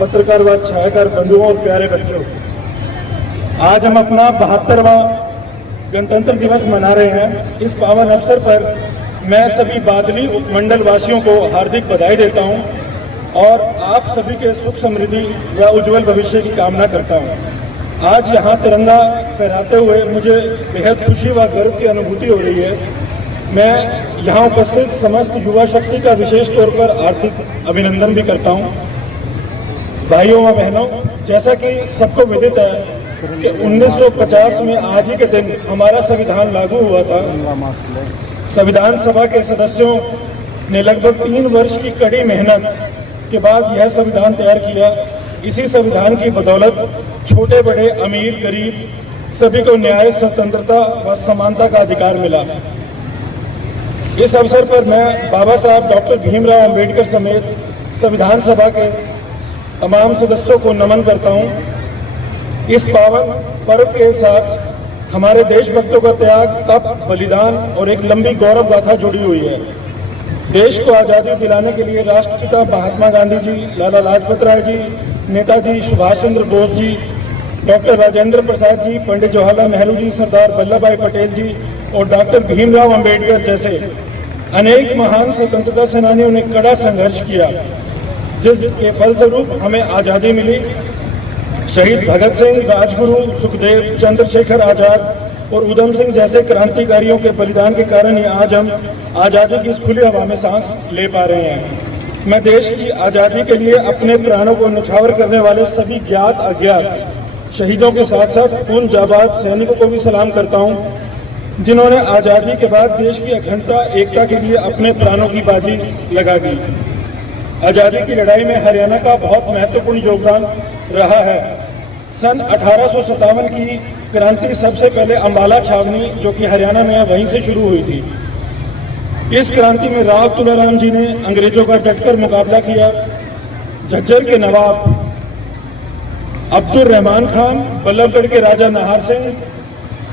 पत्रकार व छायाकार बंधुओं और प्यारे बच्चों, आज हम अपना 72वां गणतंत्र दिवस मना रहे हैं। इस पावन अवसर पर मैं सभी बादली उपमंडल वासियों को हार्दिक बधाई देता हूं और आप सभी के सुख समृद्धि व उज्जवल भविष्य की कामना करता हूं। आज यहां तिरंगा फहराते हुए मुझे बेहद खुशी व गर्व की अनुभूति हो रही है। मैं यहां उपस्थित समस्त युवा शक्ति का विशेष तौर पर हार्दिक अभिनंदन भी करता हूं। भाइयों व बहनों, जैसा कि सबको विदित है कि 1950 में आज ही के दिन हमारा संविधान लागू हुआ था। संविधान सभा के सदस्यों ने लगभग 3 वर्ष की कड़ी मेहनत के बाद यह संविधान तैयार किया। इसी संविधान की बदौलत छोटे बड़े अमीर गरीब सभी को न्याय, स्वतंत्रता व समानता का अधिकार मिला। इस अवसर पर मैं बाबा साहब डॉक्टर भीमराव अंबेडकर समेत संविधान सभा के तमाम सदस्यों को नमन करता हूं। इस पावन पर्व के साथ हमारे देशभक्तों का त्याग, तप, बलिदान और एक लंबी गौरव गाथा जुड़ी हुई है। देश को आजादी दिलाने के लिए राष्ट्रपिता महात्मा गांधी जी, लाला लाजपत राय जी, नेताजी सुभाष चंद्र बोस जी, डॉक्टर राजेंद्र प्रसाद जी, पंडित जवाहरलाल नेहरू जी, सरदार वल्लभ भाई पटेल जी और डॉक्टर भीमराव अंबेडकर जैसे अनेक महान स्वतंत्रता सेनानियों ने कड़ा संघर्ष किया, जिसके फलस्वरूप हमें आजादी मिली। शहीद भगत सिंह, राजगुरु, सुखदेव, चंद्रशेखर आजाद और उधम सिंह जैसे क्रांतिकारियों के बलिदान के कारण ही आज हम आजादी की इस खुली हवा में सांस ले पा रहे हैं। मैं देश की आजादी के लिए अपने प्राणों को न्यौछावर करने वाले सभी ज्ञात अज्ञात शहीदों के साथ साथ उन जाबाज सैनिकों को भी सलाम करता हूं, जिन्होंने आजादी के बाद देश की अखंडता, एकता के लिए अपने प्राणों की बाजी लगा दी। आजादी की लड़ाई में हरियाणा का बहुत महत्वपूर्ण योगदान रहा है। सन 1857 की क्रांति सबसे पहले अंबाला छावनी, जो कि हरियाणा में है, वहीं से शुरू हुई थी। इस क्रांति में राव तुलाराम जी ने अंग्रेजों का डटकर मुकाबला किया। झज्जर के नवाब अब्दुल रहमान खान, बल्लभगढ़ के राजा नाहर सिंह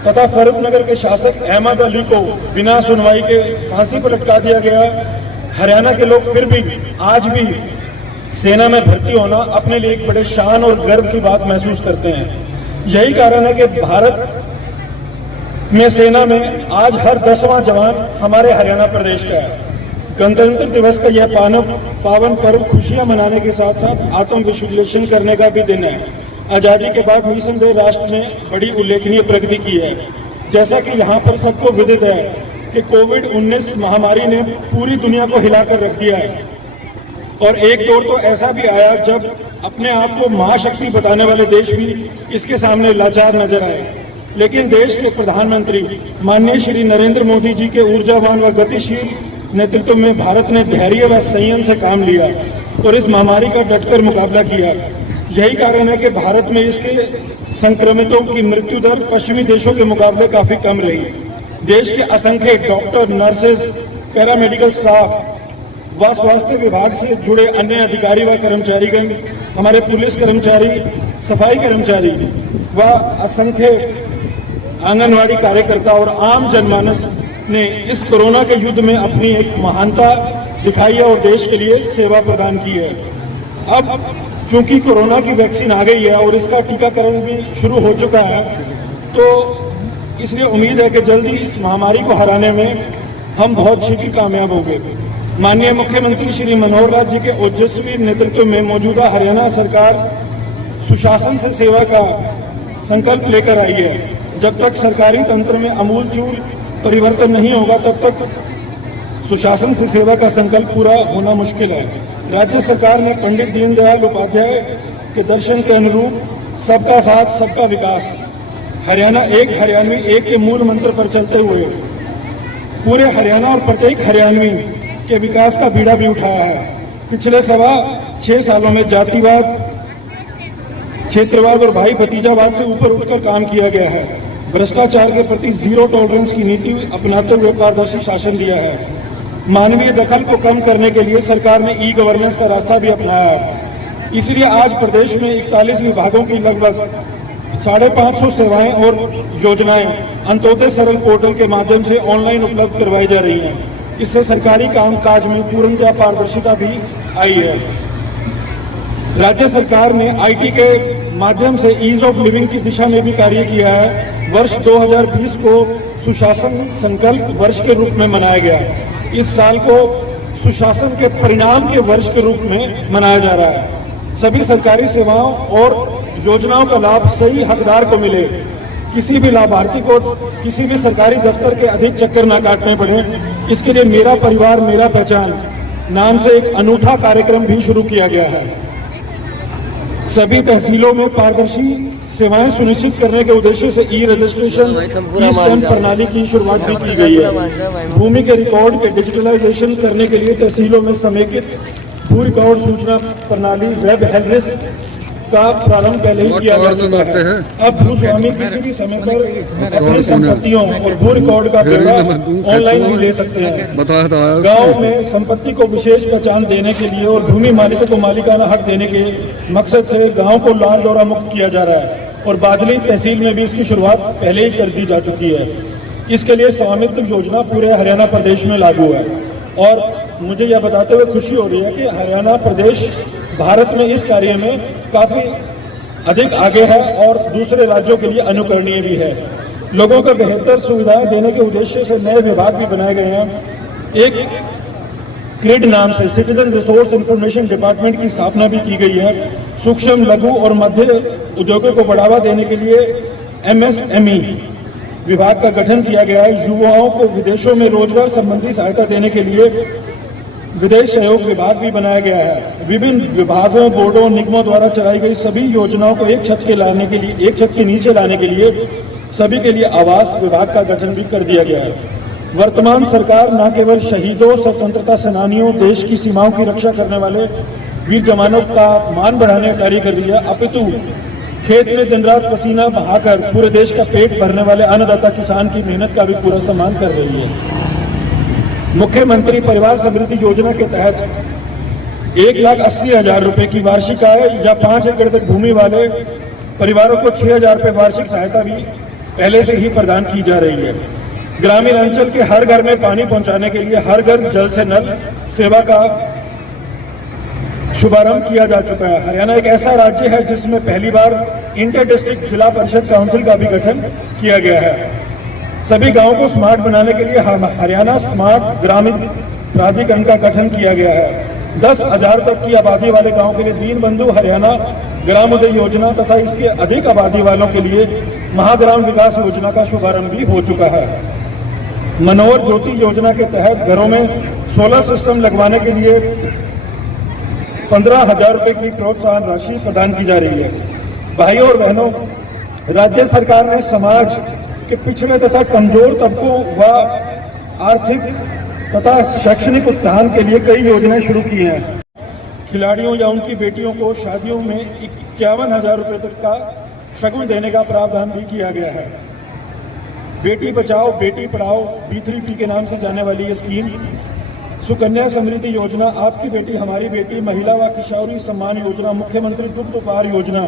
तथा फरुखनगर के शासक अहमद अली को बिना सुनवाई के फांसी पर लटका दिया गया। हरियाणा के लोग फिर भी आज भी सेना में भर्ती होना अपने लिए एक बड़े शान और गर्व की बात महसूस करते हैं। यही कारण है कि भारत में सेना में आज हर 10वां जवान हमारे हरियाणा प्रदेश का है। गणतंत्र दिवस का यह पावन पर्व खुशियां मनाने के साथ साथ आत्मविश्लेषण करने का भी दिन है। आजादी के बाद निसंदेह राष्ट्र ने बड़ी उल्लेखनीय प्रगति की है। जैसा कि यहाँ पर सबको विदित है कि कोविड-19 महामारी ने पूरी दुनिया को हिलाकर रख दिया है और एक दौर तो ऐसा भी आया जब अपने आप को महाशक्ति बताने वाले देश भी इसके सामने लाचार नजर आए। लेकिन देश के प्रधानमंत्री माननीय श्री नरेंद्र मोदी जी के ऊर्जावान व गतिशील नेतृत्व में भारत ने धैर्य व संयम से काम लिया और इस महामारी का डटकर मुकाबला किया। यही कारण है कि भारत में इसके संक्रमितों की मृत्यु दर पश्चिमी देशों के मुकाबले काफी कम रही। देश के असंख्य डॉक्टर, नर्सेज, पैरामेडिकल स्टाफ व स्वास्थ्य विभाग से जुड़े अन्य अधिकारी व कर्मचारीगण, हमारे पुलिस कर्मचारी, सफाई कर्मचारी व असंख्य आंगनवाड़ी कार्यकर्ता और आम जनमानस ने इस कोरोना के युद्ध में अपनी एक महानता दिखाई है और देश के लिए सेवा प्रदान की है। अब चूंकि कोरोना की वैक्सीन आ गई है और इसका टीकाकरण भी शुरू हो चुका है, तो इसलिए उम्मीद है कि जल्दी इस महामारी को हराने में हम बहुत शीघ्र कामयाब होंगे। माननीय मुख्यमंत्री श्री मनोहर लाल जी के ओजस्वी नेतृत्व में मौजूदा हरियाणा सरकार सुशासन से सेवा का संकल्प लेकर आई है। जब तक सरकारी तंत्र में अमूलचूल परिवर्तन नहीं होगा, तब तक सुशासन से सेवा का संकल्प पूरा होना मुश्किल है। राज्य सरकार ने पंडित दीनदयाल उपाध्याय के दर्शन के अनुरूप सबका साथ, सबका विकास, हरियाणा एक हरियाणवी एक के मूल मंत्र पर चलते हुए पूरे हरियाणा और प्रत्येक हरियाणवी के विकास का बीड़ा भी उठाया है। पिछले 6.25 सालों में जातिवाद, क्षेत्रवाद और भाई भतीजावाद से ऊपर उठकर काम किया गया है। भ्रष्टाचार के प्रति जीरो टॉलरेंस की नीति अपनाते हुए पारदर्शी शासन दिया है। मानवीय दखल को कम करने के लिए सरकार ने ई गवर्नेंस का रास्ता भी अपनाया है। इसलिए आज प्रदेश में 41 विभागों की लगभग 550 सेवाएं और योजनाएं अंत्योदय सरल पोर्टल के माध्यम से ऑनलाइन उपलब्ध करवाई जा रही हैं। इससे सरकारी कामकाज में पूर्णतः पारदर्शिता भी आई है। राज्य सरकार ने आईटी के माध्यम से ईज ऑफ लिविंग की दिशा में भी कार्य किया है। वर्ष 2020 को सुशासन संकल्प वर्ष के रूप में मनाया गया। इस साल को सुशासन के परिणाम के वर्ष के रूप में मनाया जा रहा है। सभी सरकारी सेवाओं और योजनाओं का लाभ सही हकदार को मिले, किसी भी लाभार्थी को किसी भी सरकारी दफ्तर के अधिक चक्कर न काटने पड़े, इसके लिए मेरा परिवार मेरा पहचान नाम से एक अनूठा कार्यक्रम भी शुरू किया गया है। सभी तहसीलों में पारदर्शी सेवाएं सुनिश्चित करने के उद्देश्य से ई रजिस्ट्रेशन ई स्टैम्प प्रणाली की शुरुआत भी की गई है। भूमि के रिकॉर्ड के डिजिटलाइजेशन करने के लिए तहसीलों में समेकित भू रिकॉर्ड सूचना प्रणाली वेब हेल्थ का प्रारंभ पहले ही किया जा चुका है। अब भूस्वामी किसी भी समय पर अपनी संपत्तियों और भू रिकॉर्ड का ब्यौरा ऑनलाइन भी ले सकते हैं। गांव में संपत्ति को विशेष पहचान देने के लिए और भूमि मालिकों को मालिकाना हक देने के मकसद से गांव को लाल डोरा मुक्त किया जा रहा है और बादली तहसील में भी इसकी शुरुआत पहले ही कर दी जा चुकी है। इसके लिए स्वामित्व योजना पूरे हरियाणा प्रदेश में लागू है और मुझे यह बताते हुए खुशी हो रही है कि हरियाणा प्रदेश भारत में इस कार्य में काफी अधिक आगे है और दूसरे राज्यों के लिए अनुकरणीय भी है। लोगों को बेहतर सुविधाएं देने के उद्देश्य से नए विभाग भी बनाए गए हैं। एक क्रिड नाम से सिटीजन रिसोर्स इंफॉर्मेशन डिपार्टमेंट की स्थापना भी की गई है। सूक्ष्म लघु और मध्य उद्योगों को बढ़ावा देने के लिए MSME विभाग का गठन किया गया है। युवाओं को विदेशों में रोजगार संबंधी सहायता देने के लिए विदेश सहयोग विभाग भी बनाया गया है। विभिन्न विभागों, बोर्डों, निगमों द्वारा चलाई गई सभी योजनाओं को एक छत के नीचे लाने के लिए सभी के लिए आवास विभाग का गठन भी कर दिया गया है। वर्तमान सरकार न केवल शहीदों, स्वतंत्रता सेनानियों, देश की सीमाओं की रक्षा करने वाले वीर जवानों का मान बढ़ाने का कार्य कर रही है, अपितु खेत में दिन रात पसीना बहाकर पूरे देश का पेट भरने वाले अन्नदाता किसान की मेहनत का भी पूरा सम्मान कर रही है। मुख्यमंत्री परिवार समृद्धि योजना के तहत 1,80,000 रुपए की वार्षिक आय या 5 एकड़ तक भूमि वाले परिवारों को 6,000 रुपए वार्षिक सहायता भी पहले से ही प्रदान की जा रही है। ग्रामीण अंचल के हर घर में पानी पहुंचाने के लिए हर घर जल से नल सेवा का शुभारंभ किया जा चुका है। हरियाणा एक ऐसा राज्य है जिसमें पहली बार इंटर डिस्ट्रिक्ट जिला परिषद काउंसिल का भी गठन किया गया है। सभी गांवों को स्मार्ट बनाने के लिए हरियाणा स्मार्ट ग्रामीण प्राधिकरण का गठन किया गया है। 10,000 तक की आबादी वाले गांवों के लिए दीनबंधु हरियाणा ग्राम उदय योजना तथा इसके अधिक आबादी वालों के लिए महाग्राम विकास योजना का शुभारंभ भी हो चुका है। मनोहर ज्योति योजना के तहत घरों में सोलर सिस्टम लगवाने के लिए 15,000 रुपए की प्रोत्साहन राशि प्रदान की जा रही है। भाइयों और बहनों, राज्य सरकार ने समाज के पिछड़े तथा कमजोर तबकों व आर्थिक तथा शैक्षणिक उत्थान के लिए कई योजनाएं शुरू की हैं। खिलाड़ियों या उनकी बेटियों को शादियों में 51,000 रुपए तक का शगुन देने का प्रावधान भी किया गया है। बेटी बचाओ बेटी पढ़ाओ B3P के नाम से जाने वाली ये स्कीम, सुकन्या समृद्धि योजना, आपकी बेटी हमारी बेटी, महिला व किशोरी सम्मान योजना, मुख्यमंत्री दुग्ध उपहार योजना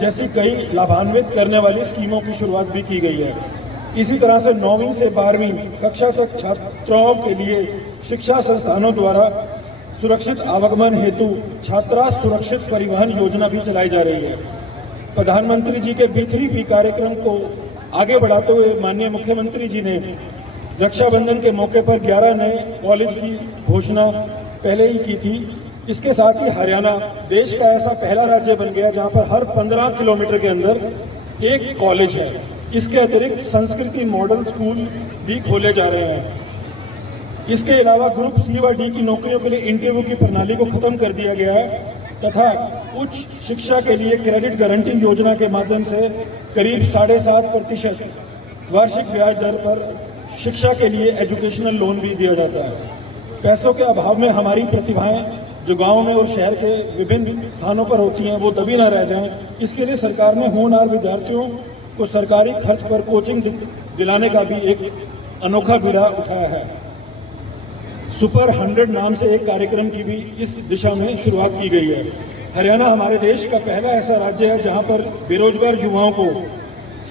जैसी कई लाभान्वित करने वाली स्कीमों की शुरुआत भी की गई है। इसी तरह से 9वीं से 12वीं कक्षा तक छात्राओं के लिए शिक्षा संस्थानों द्वारा सुरक्षित आवागमन हेतु छात्रा सुरक्षित परिवहन योजना भी चलाई जा रही है। प्रधानमंत्री जी के B3P कार्यक्रम को आगे बढ़ाते हुए माननीय मुख्यमंत्री जी ने रक्षाबंधन के मौके पर 11 नए कॉलेज की घोषणा पहले ही की थी। इसके साथ ही हरियाणा देश का ऐसा पहला राज्य बन गया जहां पर हर 15 किलोमीटर के अंदर एक कॉलेज है। इसके अतिरिक्त संस्कृति मॉडल स्कूल भी खोले जा रहे हैं। इसके अलावा ग्रुप C व D की नौकरियों के लिए इंटरव्यू की प्रणाली को खत्म कर दिया गया है तथा उच्च शिक्षा के लिए क्रेडिट गारंटी योजना के माध्यम से करीब 7.5% वार्षिक ब्याज दर पर शिक्षा के लिए एजुकेशनल लोन भी दिया जाता है। पैसों के अभाव में हमारी प्रतिभाएं जो गांव में और शहर के विभिन्न स्थानों पर होती हैं वो दबी न रह जाएं, इसके लिए सरकार ने होनहार विद्यार्थियों को सरकारी खर्च पर कोचिंग दिलाने का भी एक अनोखा बीड़ा उठाया है। सुपर 100 नाम से एक कार्यक्रम की भी इस दिशा में शुरुआत की गई है। हरियाणा हमारे देश का पहला ऐसा राज्य है जहां पर बेरोजगार युवाओं को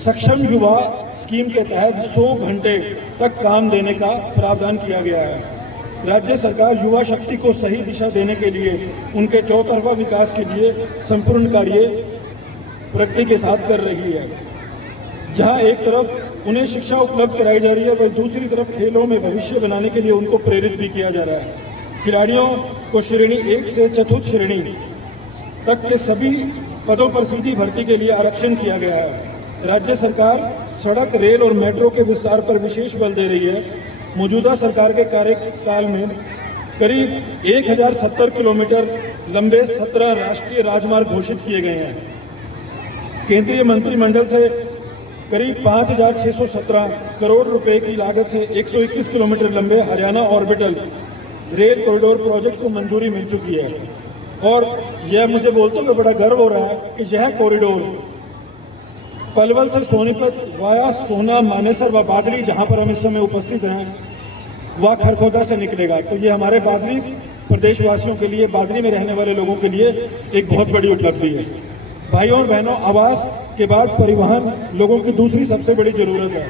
सक्षम युवा स्कीम के तहत 100 घंटे तक काम देने का प्रावधान किया गया है। राज्य सरकार युवा शक्ति को सही दिशा देने के लिए उनके चौतरफा विकास के लिए संपूर्ण कार्य प्रगति के साथ कर रही है। जहां एक तरफ उन्हें शिक्षा उपलब्ध कराई जा रही है, वहीं दूसरी तरफ खेलों में भविष्य बनाने के लिए उनको प्रेरित भी किया जा रहा है। खिलाड़ियों को श्रेणी 1 से चतुर्थ श्रेणी तक के सभी पदों पर सीधी भर्ती के लिए आरक्षण किया गया है। राज्य सरकार सड़क, रेल और मेट्रो के विस्तार पर विशेष बल दे रही है। मौजूदा सरकार के कार्यकाल में करीब 1070 किलोमीटर लंबे 17 राष्ट्रीय राजमार्ग घोषित किए गए हैं। केंद्रीय मंत्रिमंडल से करीब 5,617 करोड़ रुपए की लागत से 121 किलोमीटर लंबे Haryana orbital rail corridor project को मंजूरी मिल चुकी है। और यह मुझे बोलते हुए बड़ा गर्व हो रहा है कि यह कॉरिडोर पलवल से सोनीपत वाया सोना, मानेसर व बादली, जहां पर हम इस समय उपस्थित हैं, वह खरखोदा से निकलेगा। तो ये हमारे बादली प्रदेशवासियों के लिए, बादली में रहने वाले लोगों के लिए एक बहुत बड़ी उपलब्धि है। भाइयों और बहनों, आवास के बाद परिवहन लोगों की दूसरी सबसे बड़ी जरूरत है।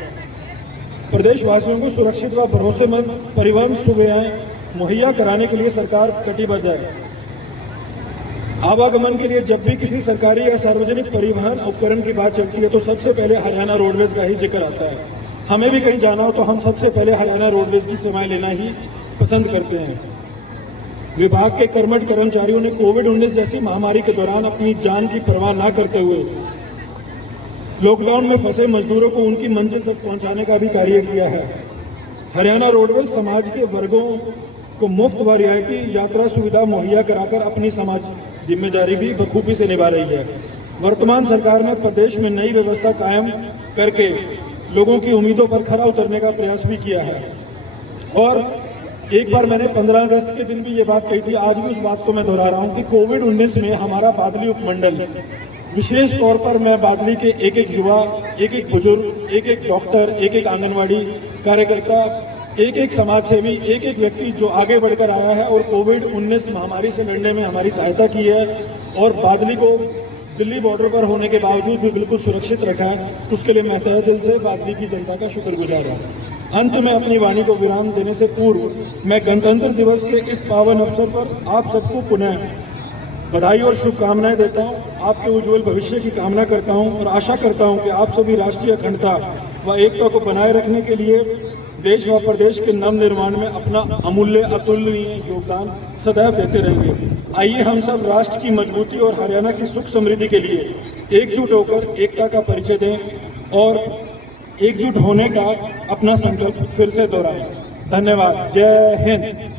प्रदेशवासियों को सुरक्षित व भरोसेमंद परिवहन सुविधाएं मुहैया कराने के लिए सरकार कटिबद्ध है। आवागमन के लिए जब भी किसी सरकारी या सार्वजनिक परिवहन उपकरण की बात चलती है तो सबसे पहले हरियाणा रोडवेज का ही जिक्र आता है। हमें भी कहीं जाना हो तो हम सबसे पहले हरियाणा रोडवेज की सेवाएं लेना ही पसंद करते हैं। विभाग के कर्मठ कर्मचारियों ने कोविड-19 जैसी महामारी के दौरान अपनी जान की परवाह न करते हुए लॉकडाउन में फंसे मजदूरों को उनकी मंजिल तक पहुंचाने का भी कार्य किया है। हरियाणा रोडवेज समाज के वर्गों को मुफ्त व रियायती यात्रा सुविधा मुहैया कराकर अपनी समाज जिम्मेदारी भी बखूबी से निभा रही है। वर्तमान सरकार ने प्रदेश में नई व्यवस्था कायम करके लोगों की उम्मीदों पर खरा उतरने का प्रयास भी किया है। और एक बार मैंने 15 अगस्त के दिन भी ये बात कही थी, आज भी उस बात को मैं दोहरा रहा हूँ कि कोविड-19 में हमारा बादली उपमंडल, विशेष तौर पर मैं बादली के एक युवा, एक बुजुर्ग, एक डॉक्टर, एक आंगनवाड़ी कार्यकर्ता, एक समाज सेवी, एक व्यक्ति जो आगे बढ़कर आया है और कोविड-19 महामारी से लड़ने में हमारी सहायता की है और बादली को दिल्ली बॉर्डर पर होने के बावजूद भी बिल्कुल सुरक्षित रखा है, उसके लिए मैं तहे दिल से बादली की जनता का शुक्रगुजार हूँ। अंत में अपनी वाणी को विराम देने से पूर्व मैं गणतंत्र दिवस के इस पावन अवसर पर आप सबको पुनः बधाई और शुभकामनाएं देता हूँ। आपके उज्जवल भविष्य की कामना करता हूँ और आशा करता हूँ कि आप सभी राष्ट्रीय अखंडता व एकता को बनाए रखने के लिए देश व प्रदेश के नव निर्माण में अपना अमूल्य अतुलनीय योगदान सदैव देते रहेंगे। आइए हम सब राष्ट्र की मजबूती और हरियाणा की सुख समृद्धि के लिए एकजुट होकर एकता का परिचय दें और एकजुट होने का अपना संकल्प फिर से दोहराएं। धन्यवाद। जय हिंद।